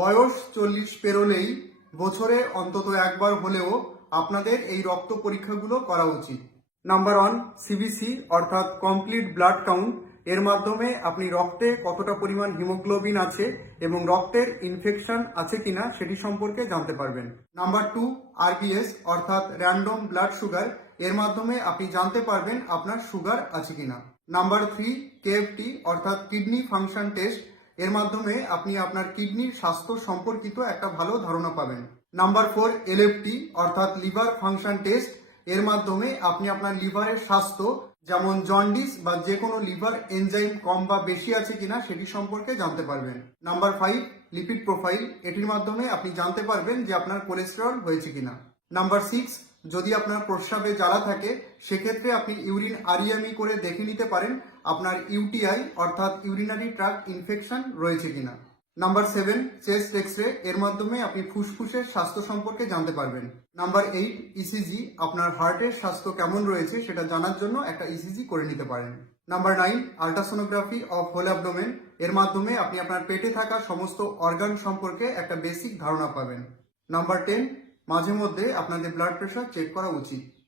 বয়স চল্লিশ পেরোলেই বছরে অন্তত একবার হলেও আপনাদের এই রক্ত পরীক্ষাগুলো করা উচিত। নাম্বার ওয়ান সিবিসি অর্থাৎ কমপ্লিট ব্লাড কাউন্ট এর মাধ্যমে আপনি রক্তে কতটা পরিমাণ হিমোগ্লোবিন আছে এবং রক্তের ইনফেকশন আছে কিনা সেটি সম্পর্কে জানতে পারবেন। নাম্বার টু আরবিএস অর্থাৎ র্যান্ডম ব্লাড সুগার এর মাধ্যমে আপনি জানতে পারবেন আপনার সুগার আছে কিনা। নাম্বার থ্রি কেএফটি অর্থাৎ কিডনি ফাংশন টেস্ট এর মাধ্যমে আপনি আপনার কিডনির স্বাস্থ্য সম্পর্কিত একটা ভালো ধারণা পাবেন। নাম্বার ফোর, এলএফটি, অর্থাৎ লিভার ফাংশন টেস্ট। এর মাধ্যমে আপনি আপনার লিভারের স্বাস্থ্য, যেমন জন্ডিস বা যে কোনো লিভার এনজাইম কম বা বেশি আছে কিনা সেটি সম্পর্কে জানতে পারবেন। Number five, lipid profile. এটির মাধ্যমে আপনি জানতে পারবেন যে আপনার কোলেস্টেরল হয়েছে কিনা। নাম্বার সিক্স যদি আপনার প্রস্রাবে জ্বালা থাকে, সেক্ষেত্রে আপনি ইউরিন আরিয়ামি করে দেখে নিতে পারেন, আপনার ইউটিআই অর্থাৎ ইউরিনারি ট্রাক ইনফেকশন রয়েছে কিনা। Number seven, chest X ray এর মাধ্যমে আপনি ফুসফুসের স্বাস্থ্য সম্পর্কে জানতে পারবেন। নাম্বার এইট ইসিজি আপনার হার্টের স্বাস্থ্য কেমন রয়েছে সেটা জানার জন্য একটা ইসিজি করে নিতে পারেন। Number nine, ultrasonography of whole abdomen, এর মাধ্যমে আপনি আপনার পেটে থাকা সমস্ত অর্গান সম্পর্কে একটা বেসিক ধারণা পাবেন। নাম্বার টেন মাঝে মধ্যে আপনাদের ব্লাড প্রেশার চেক করা উচিত।